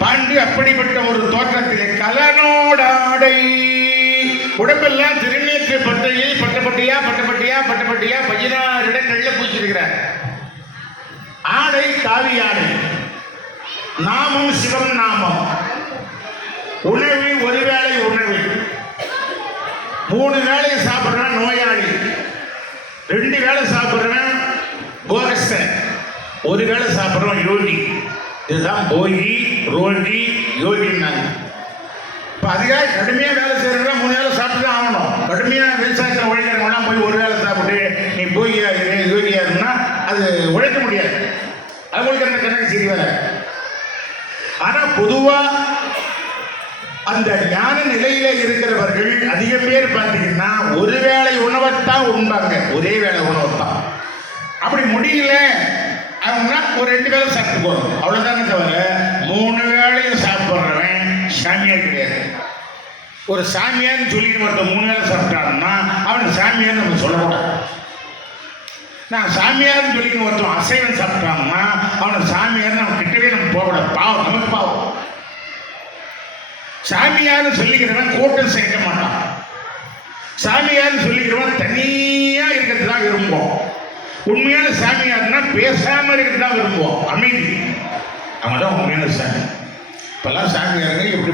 Bond அப்படிப்பட்ட ஒரு தோற்றத்திலே கலனோடாடை உடம்பெல்லாம் திருநீற்று பட்டையை பட்டப்பட்டியா பட்டப்பட்டியா பட்டப்பட்டியா 16 இடங்கள்ல பூச்சிருக்கிறார். ஆடை காவி ஆடை, நாமம் சிவம் நாமம், உணவு ஒருவேளை உணவு, 3 வேளை சாப்பிடுறான் நோயாளி, 2 வேளை சாப்பிடுறான் போகஸ்தன், 1 வேளை சாப்பிடுறான் யோகி. இதுதான் போகி ரோகி யோகின்னாங்க. இப்போ அதுக்காக கடுமையாக வேலை செய்யறவங்க 3 வேளை சாப்பிட்டு தான் ஆகணும். கடுமையாக விவசாயத்தில் உழைக்கிறவங்களாம் போய் 1 வேளை சாப்பிட்டு நீ போகியா இரு யோகியா இருந்தா அது உழைக்க முடியாது. அவங்களுக்கு அந்த கணக்கு சரி வர. ஆனால் பொதுவாக அந்த ஞான நிலையில இருக்கிறவர்கள் அதிகம் பேர் பார்த்தீங்கன்னா 1 வேளை உணவைத்தான் உண்பாங்க, ஒரே வேளை உணவைத்தான். அப்படி முடியல அவங்க ஒரு 2 வேளை சாப்பிட்டுக்குவோம், அவ்வளோதானே தவிர 3 வேளையும் சாப்பிட்றவன் சாமியார் கிடையாது. ஒரு சாமியார்னு சொல்லிட்டு ஒருத்தன் 3 வேளை சாப்பிட்டான்னா அவன் சாமியார்னு நம்ம சொல்லக்கூடாது. நான் சாமியார்னு சொல்லிட்டு ஒருத்தன் அசைவம் சாப்பிட்டான்னா அவனை சாமியார்னு நம்ம கிட்டவே நம்ம போகக்கூடாது. பாவம், நமக்கு பாவம். சாமியார்னு சொல்லிக்கிறவன் கூட்டம் சேர்க்க மாட்டான். சாமியார்னு சொல்லிக்கிறவன் தனியா இருக்கிறது தான் விரும்புவோம். உண்மையான சாமியார்னா பேசாம இருக்கிறது தான் விரும்புவோம், அமைதி. அவங்க தான் உண்மையான சாமி. இப்பெல்லாம் சாமியாருங்க எப்படி